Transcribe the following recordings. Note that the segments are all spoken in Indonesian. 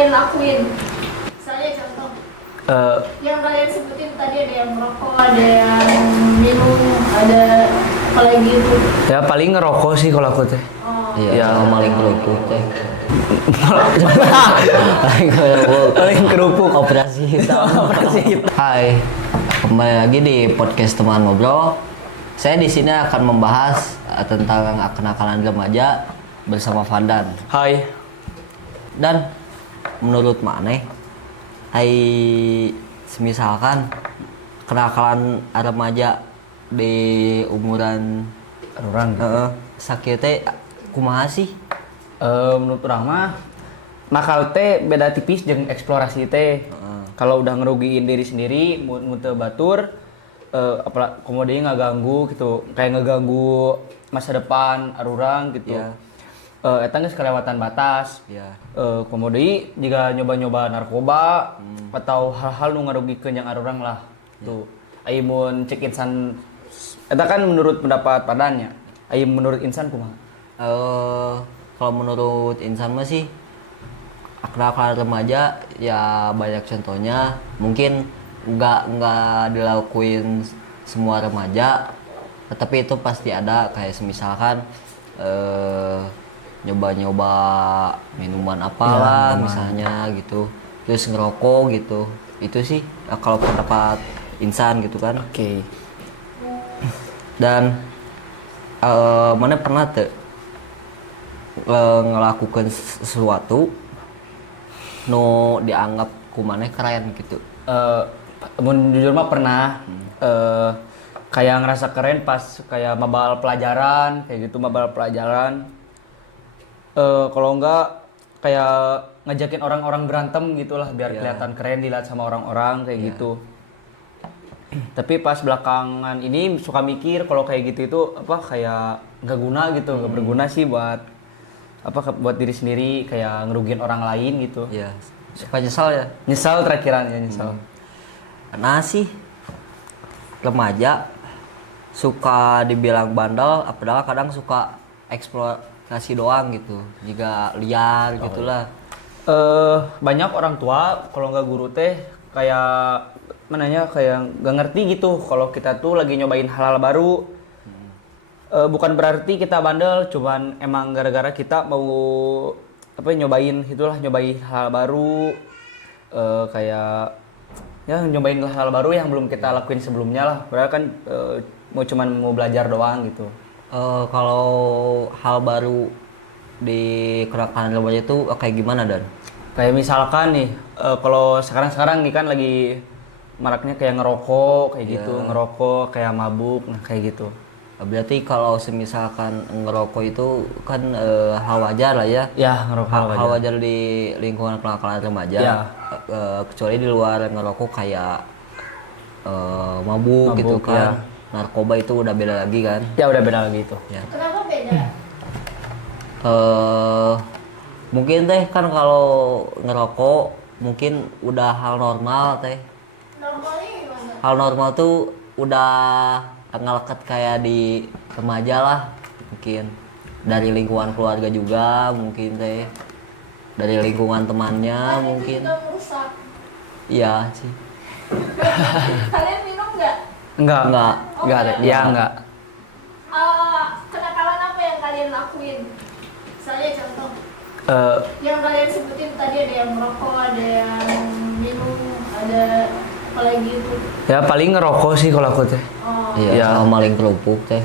kalian lakuin? Misalnya contoh yang kalian sebutin tadi, ada yang merokok, ada yang minum, ada apa lagi itu? Ya paling ngerokok sih kalau aku teh. Iya, sama maling kerupuk teh. Paling kerupuk. Operasi hitam. Hai, kembali lagi di podcast teman ngobrol. Saya di sini akan membahas tentang kenakalan remaja bersama Vandan. Hai. Dan menurut Maneh, semisalkan kenakalan remaja di umuran Orang gitu. sakit teh kumaha sih? Menurut orang mah nakal teh beda tipis jeung eksplorasi teh. Kalau udah ngerugiin diri sendiri, mun teu batur, kemudian ngaganggu gitu, kayak ngeganggu masa depan arurang gitu. Iya. Eta geus kelewatan batas. Iya. Kemudian jika nyoba-nyoba narkoba atau hal-hal nu ngarugikeun yang arurang lah. Tuh. Ai mun cek insan eta kan menurut pendapat padannya. Ai menurut insan kumaha? Kalau menurut insan mah sih kenakalan remaja ya banyak contohnya, mungkin nggak dilakuin semua remaja, tapi itu pasti ada, kayak misalkan nyoba-nyoba minuman apalah ya, misalnya gitu, terus ngerokok gitu. Itu sih kalau pendapat insan gitu kan. Oke. Dan mana pernah ngelakukan sesuatu no dianggap kumaneh keren gitu? Mun jujur mah pernah kayak ngerasa keren pas kayak mabal pelajaran kayak gitu, mabal pelajaran. Kalau enggak kayak ngajakin orang-orang berantem gitulah biar kelihatan keren dilihat sama orang-orang kayak gitu. Tapi pas belakangan ini suka mikir kalau kayak gitu itu apa kayak nggak guna gitu, nggak berguna sih buat buat diri sendiri, kayak ngerugiin orang lain gitu. Iya. Suka nyesal ya? Nyesal terakhirannya nyesal. Nah sih remaja suka dibilang bandel, padahal kadang suka eksplorasi doang gitu, juga liar gitulah. Banyak orang tua kalau nggak guru teh kayak mananya kayak nggak ngerti gitu kalau kita tuh lagi nyobain hal-hal baru. Bukan berarti kita bandel, cuman emang gara-gara kita mau nyobain hal baru, kayak ya nyobain hal baru yang belum kita lakuin sebelumnya lah. Padahal kan mau belajar doang gitu. Kalau hal baru di kenakalan remaja itu kayak gimana Dan? Kayak misalkan nih, kalau sekarang nih kan lagi maraknya kayak ngerokok kayak gitu, ngerokok kayak mabuk, nah kayak gitu. Berarti kalau semisalkan ngerokok itu kan hal wajar lah ya? Ya, ngerokok hal wajar di lingkungan kenakalan remaja. Ya. Kecuali di luar ngerokok kayak mabuk gitu kan. Ya. Narkoba itu udah beda lagi kan? Ya udah beda lagi itu. Ya. Kenapa beda? Mungkin teh kan kalau ngerokok mungkin udah hal normal teh. Normalnya gimana? Hal normal tuh udah ngeleket kayak di remaja lah, mungkin dari lingkungan keluarga juga, mungkin teh dari lingkungan temannya mungkin. Itu juga merusak. Iya sih. Kalian minum nggak? Enggak ada. Iya, enggak. Kenakalan apa yang kalian lakuin? Misalnya contoh yang kalian sebutin tadi, ada yang merokok, ada yang minum, ada apa lagi itu? Ya paling ngerokok sih kalau aku teh. Iya, sama maling kerupuk teh.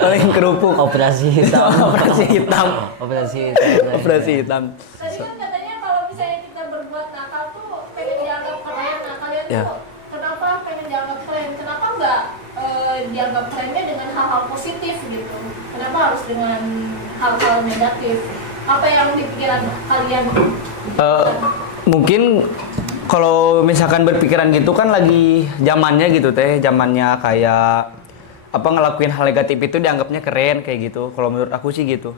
Paling kerupuk. Operasi hitam. Operasi hitam. Operasi hitam. Tadi kan katanya kalau misalnya kita berbuat nakal tuh pengen dianggap keren. Nah kalian tuh kenapa pengen dianggap keren? Kenapa nggak dianggap kerennya dengan hal-hal positif gitu? Kenapa harus dengan hal-hal negatif? Apa yang di pikiran kalian? Mungkin kalau misalkan berpikiran gitu kan lagi zamannya gitu teh, zamannya kayak ngelakuin hal negatif itu dianggapnya keren kayak gitu. Kalau menurut aku sih gitu.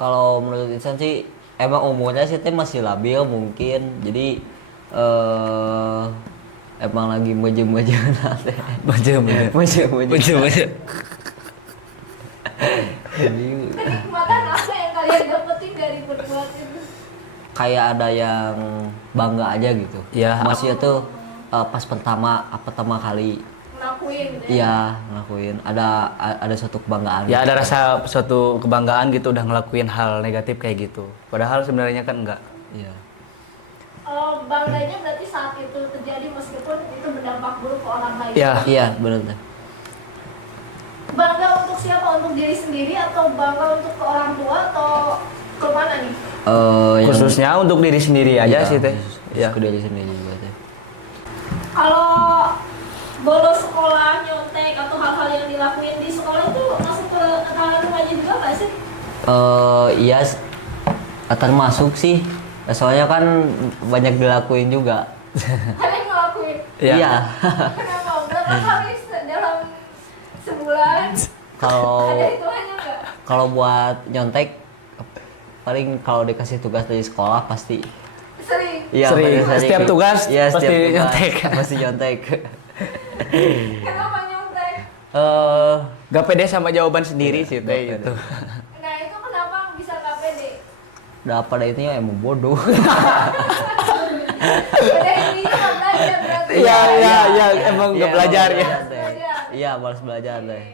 Kalau menurut insan sih emang umurnya sih teh masih labil mungkin. Jadi emang lagi mejem-mejem teh. Kenikmatan apa yang kalian dapetin dari berbuat itu? Kayak ada yang bangga aja gitu. Iya. Maksudnya tuh pas pertama kali Ngelakuin gitu ya? iya ngelakuin ada suatu kebanggaan. Ya ada rasa suatu kebanggaan gitu udah ngelakuin hal negatif kayak gitu. Padahal sebenarnya kan enggak. Iya. Bangganya berarti saat itu terjadi meskipun itu berdampak buruk ke orang lain. Ya, Iya, benar teh. Bangga untuk siapa? Untuk diri sendiri atau bangga untuk ke orang tua atau ke mana nih? Yang- khususnya untuk diri sendiri aja iya, sih teh. khusus Ya. ke diri sendiri juga teh. Kalau bolos sekolah, nyontek atau hal-hal yang dilakuin di sekolah itu masuk ke kenakalan remaja juga nggak sih? Iya termasuk sih. Soalnya kan banyak dilakuin juga. Kalian ngelakuin? Iya. Iya. Kenapa? Berapa kali dalam sebulan? Kalau Ada hitungannya nggak? kalau buat nyontek paling kalau dikasih tugas dari sekolah pasti Sering. iya Sering. paling Setiap tugas iya, pasti setiap tugas nyontek. pasti nyontek. Kenapa nyontek? Gak pede sama jawaban sendiri sih gak teh pede. itu. Nah itu kenapa bisa nggak pede? Udah pada itu ya emang bodoh. Pada intinya nggak belajar berarti. Iya, iya, iya, emang Iya, gak belajar ya. malas belajar, teh. Iya, malas belajar deh.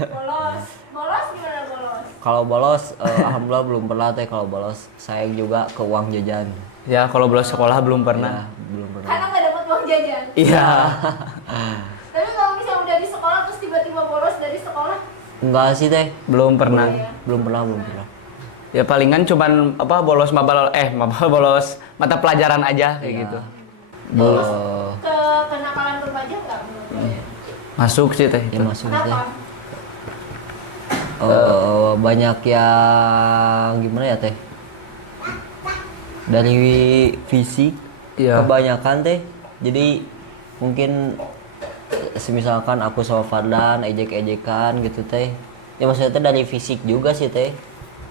Bolos. Bolos gimana bolos? Kalau bolos, alhamdulillah belum pernah teh kalau bolos. Sayang juga ke uang jajan. Ya kalau bolos sekolah belum Iya, pernah. belum pernah. Karena nggak dapat uang jajan. Iya. Tapi kalau misalnya udah di sekolah terus tiba-tiba bolos dari sekolah, Enggak sih teh, Belum pernah. belum pernah. Ya palingan cuman apa bolos bolos mata pelajaran aja kayak Iya. gitu. ke kenakalan remaja nggak menurut kalian? Masuk sih teh Ya itu. masuk teh. Kenapa? Banyak yang gimana ya teh? Dari fisik Iya. kebanyakan teh. Jadi mungkin semisalkan aku sama Fadlan ejek-ejekan gitu teh. Ya maksudnya teh dari fisik juga sih teh.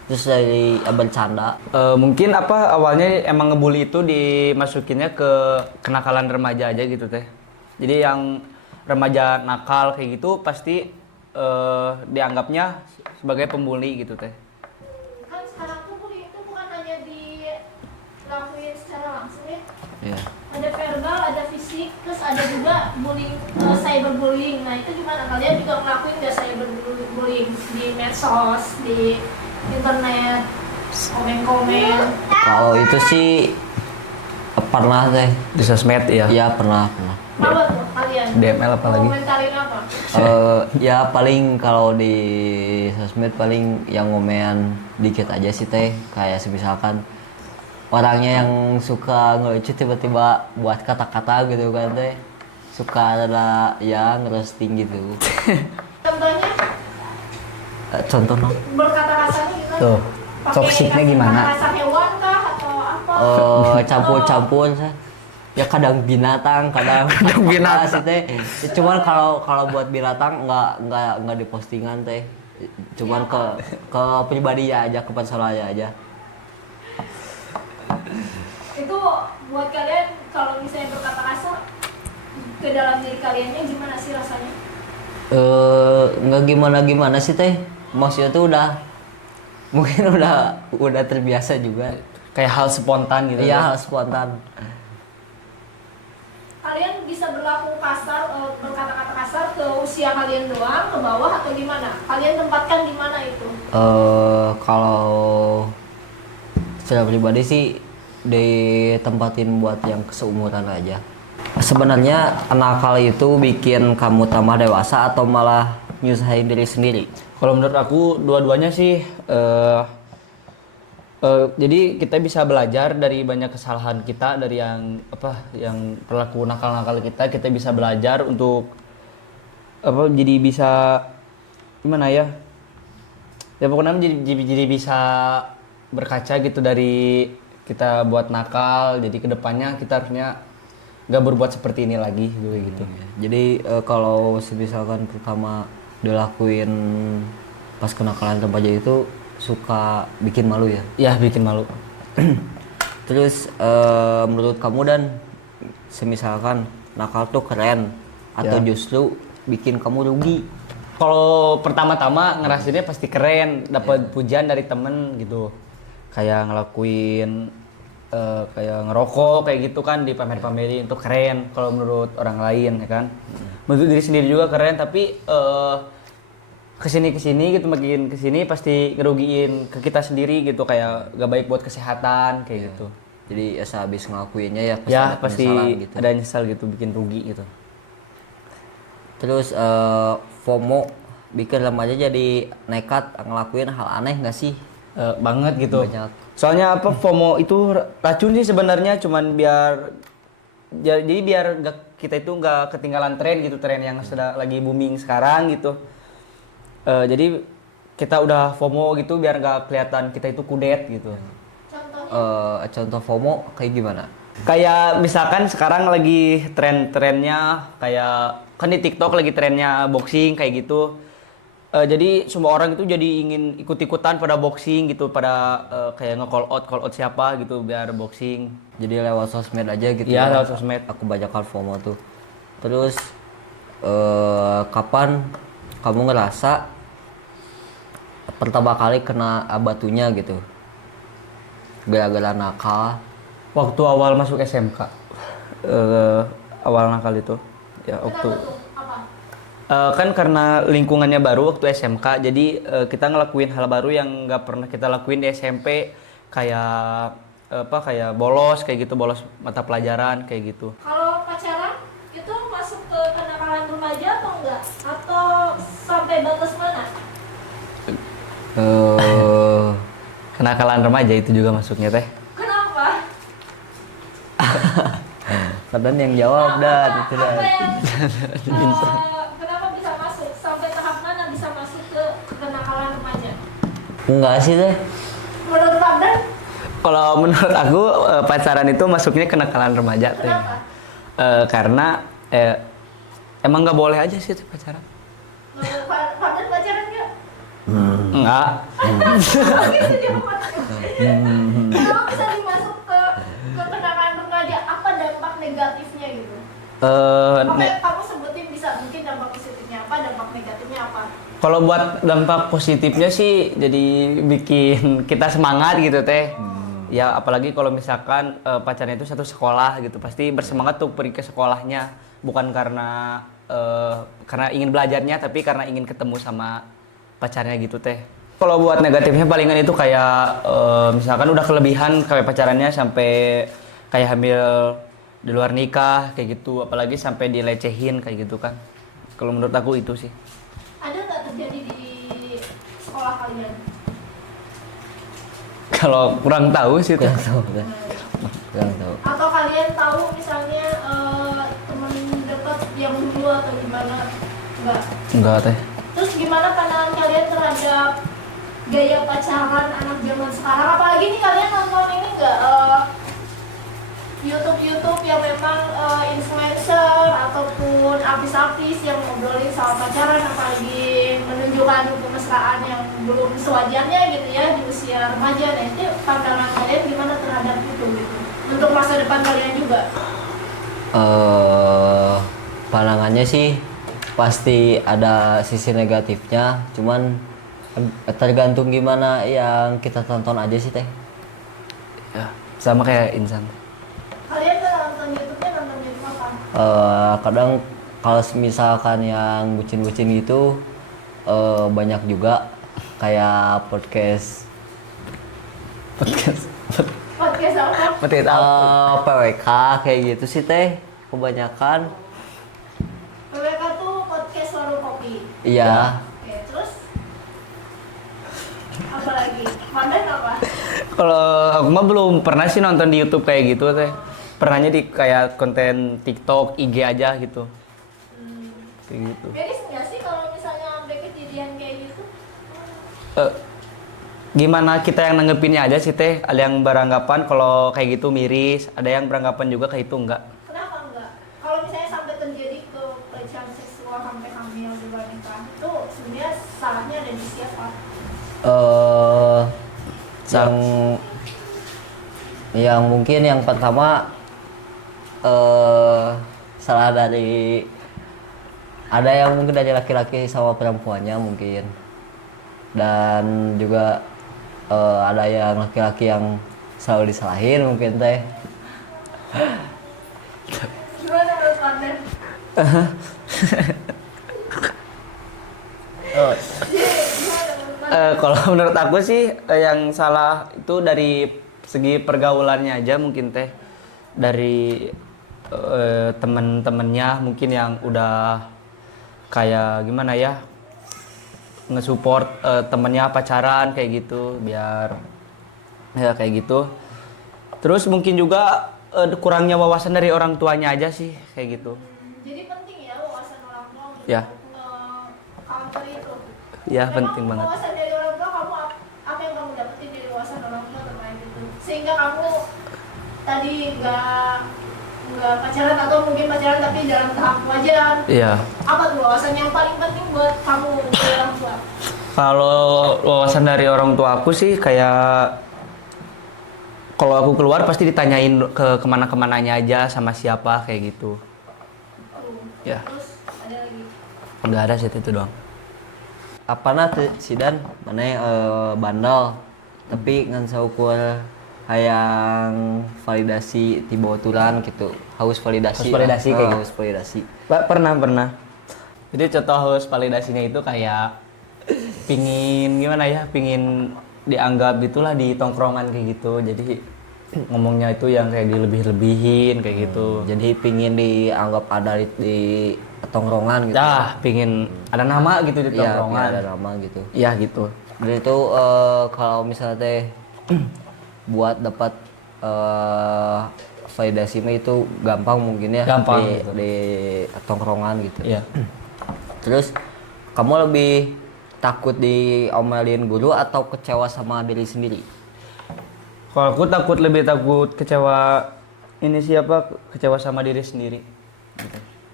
Terus dari bercanda. Mungkin apa awalnya emang ngebully itu dimasukinnya ke kenakalan remaja aja gitu teh. Jadi yang remaja nakal kayak gitu pasti dianggapnya sebagai pembuli gitu teh. Kan sekarang tuh bullying itu bukan hanya dilakuin secara langsung ya. Ya. Ada verbal, ada fisik, terus ada juga bullying, cyberbullying. Nah itu gimana? Kalian juga ngelakuin nggak cyberbullying di medsos, di internet, komen-komen? Kalau itu sih pernah teh. Di sosmed ya. Ya pernah. Apa tuh kalian? DML apalagi? Komentarin apa? Ya paling kalau di sosmed paling yang ngomen dikit aja sih teh, kayak misalkan orangnya yang suka ngelucu tiba-tiba buat kata-kata gitu kan teh, suka ada ya ngerosting gitu. Contohnya Contoh no? berkata kasarnya gimana? Tuh, Pakai toksiknya gimana? Kata kasar hewan kah atau apa? Campur-campur sih. Ya kadang binatang, kadang binatang. apa sih teh. Ya, cuman kalau buat binatang nggak di postingan teh. Cuman ke pribadi ya aja, ke personalnya aja. Itu buat kalian kalau misalnya berkata kasar ke dalam diri kaliannya gimana sih rasanya? Nggak gimana sih teh. Maksudnya tuh mungkin udah terbiasa juga. Kayak hal spontan gitu. Iya, teh. hal spontan. Kalian bisa berlaku kasar, berkata-kata kasar ke usia kalian doang, ke bawah atau gimana? Kalian tempatkan di mana itu? Kalau secara pribadi sih ditempatin buat yang seumuran aja. Sebenarnya nakal itu bikin kamu tambah dewasa atau malah nyusahin diri sendiri? Kalau menurut aku dua-duanya sih jadi kita bisa belajar dari banyak kesalahan kita, dari yang perilaku nakal-nakal kita bisa belajar untuk jadi bisa gimana ya pokoknya jadi bisa berkaca gitu dari kita buat nakal, jadi kedepannya kita harusnya nggak berbuat seperti ini lagi gitu. Jadi kalau misalkan pertama dilakuin pas kenakalan remaja itu suka bikin malu ya? Ya bikin malu. Terus menurut kamu dan semisalkan nakal tuh keren atau Ya. justru bikin kamu rugi? Kalau pertama-tama ngerasainnya pasti keren, dapat pujian dari temen gitu. Kayak ngelakuin kayak ngerokok kayak gitu kan di pamer-pamerin itu keren kalau menurut orang lain ya kan. Menurut diri sendiri juga keren tapi kesini gitu makin kesini pasti ngerugiin ke kita sendiri gitu kayak gak baik buat kesehatan kayak gitu. Jadi habis ngelakuinnya ya pasti Ya ada pasti penyesalan gitu. ada nyesal gitu bikin rugi gitu. Terus FOMO bikin remaja jadi nekat ngelakuin hal aneh nggak sih? Banget gitu. Banyak. Soalnya apa FOMO itu racun sih sebenarnya cuman jadi biar kita itu nggak ketinggalan tren gitu tren yang sedang lagi booming sekarang gitu. Jadi kita udah FOMO gitu biar nggak kelihatan kita itu kudet gitu. Contoh FOMO kayak gimana? Kayak misalkan sekarang lagi tren-trennya kayak kan di TikTok lagi trennya boxing kayak gitu. Jadi semua orang itu jadi ingin ikut-ikutan pada boxing gitu, pada kayak call out siapa gitu biar boxing. Jadi lewat sosmed aja gitu. Iya, ya? lewat sosmed. Aku banyak FOMO tuh. Terus kapan kamu ngerasa pertama kali kena batunya gitu? Gara-gara nakal. Waktu awal masuk SMK, awal nakal itu, ya waktu Kenapa tuh? Apa? kan karena lingkungannya baru waktu SMK, jadi kita ngelakuin hal baru yang nggak pernah kita lakuin di SMP, kayak kayak bolos kayak gitu, bolos mata pelajaran kayak gitu. Kalau pacaran itu masuk ke kenakalan remaja atau enggak? Atau sampai batas mana? Kenakalan remaja itu juga masuknya teh. Kenapa? Kadang yang jawab dan itu Apa dah. yang kenapa bisa masuk? Sampai tahap mana bisa masuk ke kenakalan remaja? Enggak sih teh. Menurut Pak Dan, Kalau menurut aku pacaran itu masuknya kenakalan remaja teh. kenapa? Karena emang nggak boleh aja sih teh pacaran. Menurut Pak Dan pacaran nggak? Enggak. Gitu jawabannya. Kenapa bisa dimasuk ke kenakalan remaja? Apa dampak negatifnya gitu? Oke, kamu sebutin bisa mungkin dampak positifnya apa, dampak negatifnya apa? Kalau buat dampak positifnya sih jadi bikin kita semangat gitu teh. Ya apalagi kalau misalkan pacarnya itu satu sekolah gitu, pasti bersemangat tuh pergi ke sekolahnya, bukan karena ingin belajarnya tapi karena ingin ketemu sama pacarnya gitu teh. Kalau buat negatifnya palingan itu kayak misalkan udah kelebihan kayak pacarannya sampai kayak hamil di luar nikah kayak gitu, apalagi sampai dilecehin kayak gitu kan. Kalau menurut aku itu sih. Ada nggak terjadi di sekolah kalian? Kalau kurang tahu sih tuh. Kurang tahu dah. Kurang tahu. Atau kalian tahu misalnya teman dekat yang dulu atau gimana? Enggak. Teh. Terus gimana pandangan kalian terhadap gaya pacaran anak zaman sekarang? Apalagi nih kalian nonton ini nggak YouTube yang memang influencer ataupun artis-artis yang ngobrolin soal pacaran, apalagi menunjukkan kemesraan yang belum sewajarnya gitu ya di usia remaja. Nah itu pandangan kalian gimana terhadap itu gitu? Untuk masa depan kalian juga? Pandangannya sih pasti ada sisi negatifnya, cuman tergantung gimana yang kita tonton aja sih teh. Ya, sama kayak Insan. Kalian nggak nonton YouTube-nya, nonton YouTube apa? Kadang kalau misalkan yang bucin-bucin gitu banyak juga kayak podcast Podcast apa? PWK kayak gitu sih teh kebanyakan. PWK tuh podcast warung kopi. Iya. Oke, terus apa lagi? Pandan apa? Kalau aku mah belum pernah sih nonton di YouTube kayak gitu teh. Pernahnya di kayak konten TikTok, IG aja gitu. Kayak gitu. Miris nggak sih kalau misalnya sampai kejadian kayak gitu? Gimana kita yang nanggepinnya aja sih teh. Ada yang beranggapan kalau kayak gitu miris, ada yang beranggapan juga kayak itu enggak. Kenapa enggak? Kalau misalnya sampai terjadi ke pelecehan seksual sampai hamil di luar nikah, itu sebenarnya salahnya ada di siapa? Yang mungkin yang pertama salah dari ada yang mungkin dari laki-laki sama perempuannya mungkin, dan juga ada yang laki-laki yang selalu disalahin mungkin teh. Gimana menurut Anda? Oh. Gimana menurut Anda? Kalau menurut aku sih yang salah itu dari segi pergaulannya aja mungkin teh, dari temen-temennya mungkin yang udah kayak gimana ya, nge-support temennya pacaran kayak gitu, biar ya kayak gitu. Terus mungkin juga kurangnya wawasan dari orang tuanya aja sih kayak gitu. Jadi penting ya wawasan orang tua untuk Ya. counter itu. Ya, Memang penting banget. wawasan dari orang tua kamu apa yang kamu dapetin dari wawasan orang tua terkait itu, sehingga kamu tadi nggak pacaran atau mungkin pacaran tapi dalam tahap wajar. Iya. Apa tuh wawasan yang paling penting buat kamu dari orang tua? Kalau wawasan dari orang tua aku sih kayak kalau aku keluar pasti ditanyain ke kemana-kemananya aja sama siapa kayak gitu. Ya. Terus ada lagi. Nggak ada sih itu doang. Apa nanti sidan mana bandel tapi ngan saukur hayang validasi ti baturan gitu, haus validasi Haus validasi kayak gitu. haus validasi. Pak pernah. Jadi contoh haus validasinya itu kayak pingin gimana ya, pingin dianggap gitulah di tongkrongan kayak gitu. Jadi ngomongnya itu yang kayak dilebih-lebihin kayak gitu. Jadi pingin dianggap ada di tongkrongan gitu. Ya, pingin ada nama gitu di Iya, tongkrongan. ada nama gitu. Iya gitu. Dan itu kalau misalnya teh buat dapat validasi mah itu gampang mungkin ya, Gampang di, gitu. di tongkrongan gitu. Iya. Terus kamu lebih takut diomelin guru atau kecewa sama diri sendiri? Kalau aku lebih takut kecewa ini siapa, kecewa sama diri sendiri.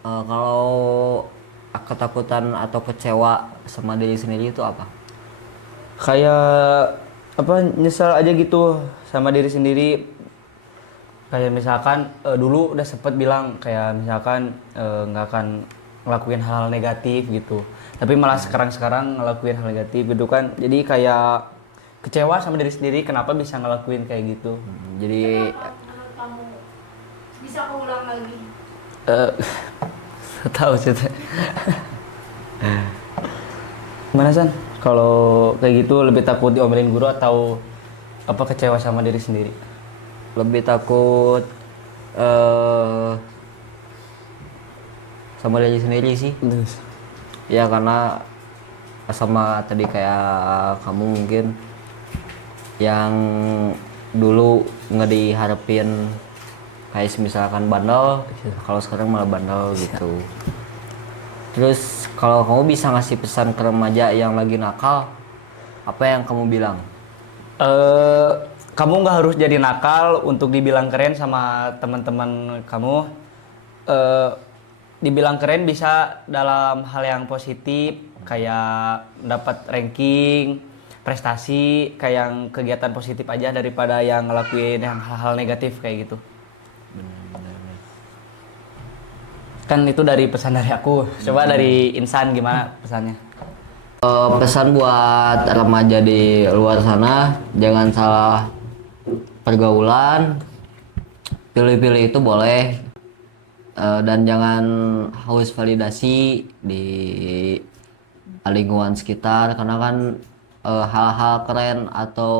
Kalau ketakutan atau kecewa sama diri sendiri itu apa? Kayak apa, nyesel aja gitu sama diri sendiri. Kayak misalkan dulu udah sempet bilang kayak misalkan nggak akan ngelakuin hal negatif gitu, tapi malah sekarang ngelakuin hal negatif gitu kan. Jadi kayak kecewa sama diri sendiri kenapa bisa ngelakuin kayak gitu. Jadi Kenapa menurut kamu bisa keulang lagi? Tahu sih. Gimana San? Kalau kayak gitu lebih takut diomelin guru atau apa kecewa sama diri sendiri? lebih takut sama diri sendiri sih. Ya karena sama tadi kayak kamu mungkin yang dulu nggak diharapin kayak misalkan bandel, kalau sekarang malah bandel gitu. Terus kalau kamu bisa ngasih pesan ke remaja yang lagi nakal, apa yang kamu bilang? Kamu nggak harus jadi nakal untuk dibilang keren sama teman-teman kamu. Dibilang keren bisa dalam hal yang positif, kayak dapat ranking, prestasi, kayak yang kegiatan positif aja daripada yang ngelakuin yang hal-hal negatif kayak gitu. Kan itu dari pesan dari aku. Coba dari Insan gimana pesannya? Pesan buat remaja di luar sana, jangan salah pergaulan, pilih-pilih itu boleh, dan jangan haus validasi di lingkungan sekitar, karena kan hal-hal keren atau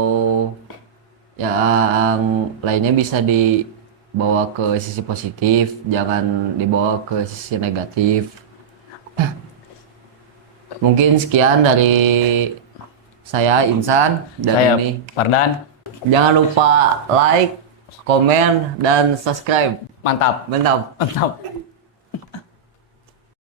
yang lainnya bisa dibawa ke sisi positif, jangan dibawa ke sisi negatif. Mungkin sekian dari saya Insan dan Saya ini. Pardan. Jangan lupa like, komen, dan subscribe. Mantap. Mantap. Mantap.